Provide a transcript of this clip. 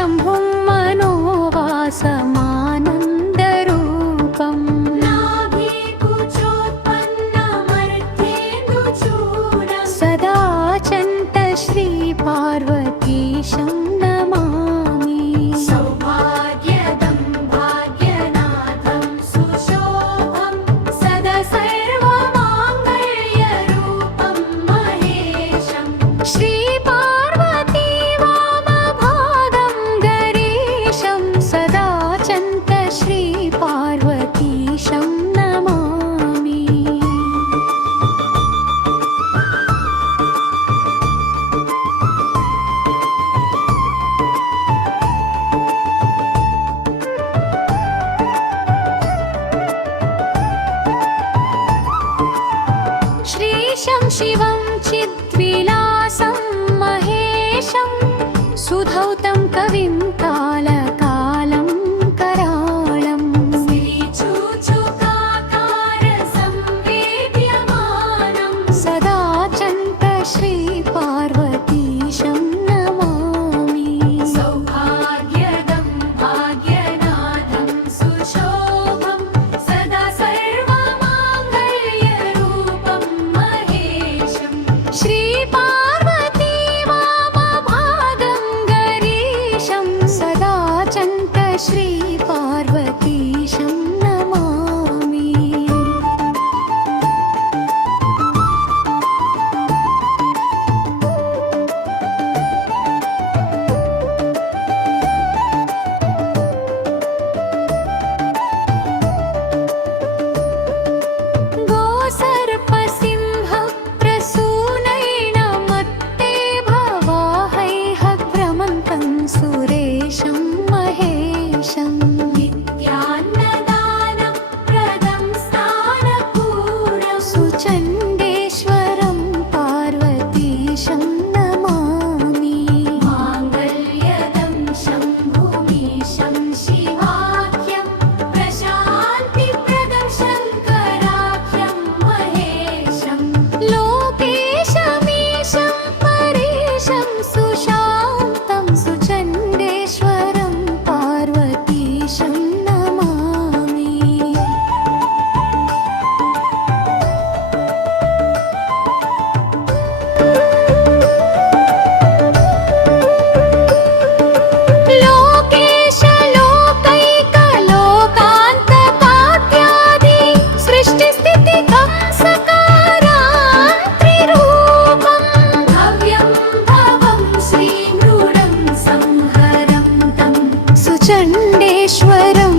शम्भुं मनोवासमानन्दरूपम् नाभिकुचोत्पन्नमर्थेन्दुचूडं सदा श्रीपार्वतीशं नमामि सौभाग्यदं भाग्यनाथं सुशोभं सदा सर्वमाङ्गल्यरूपं महेशं श्रीपार्वती वामभागं गरीशं सदा चन्त श्रीपार्वतीशं नमामि श्रीशं शिवं चिद्विलासं महेशं सुधौतं कविं कालकालं कराळं श्रीचूचुकाकारसंवेद्यमानं सदा चन्त श्रीपार्वतीशं नमामि सौभाग्यदं भाग्यनाथं सुशोभं सदा सर्वमाङ्गल्यरूपं महेशं श्रीपार्वती वामभागं गरीशं सदा चन्त श्रीपार्वतीशं नमामि गोसर्पसिंहप्रसूनैणमत्ते भवाहैह भ्रमन्तं सुरेशं महेशं नित्यान्नदानं प्रदं स्नानपूरं सुचण्डेश्वरं पार्वतीशं नमामि माङ्गल्यदं शम्भुमीशं शिवाख्यं प्रशान्तिप्रदं शङ्कराख्यं महेशं लोकेशमीशं परेशं सुशान्तं सुचण्डेश्वरं पार्वतीशं नमामि लोकेश लोकैकलोकान्तकात्यादि सृष्टिस्थितिध्वंसकारां त्रिरूपं भव्यं भवं श्रीमृडं संहरं तं सुचण्डेश्वरं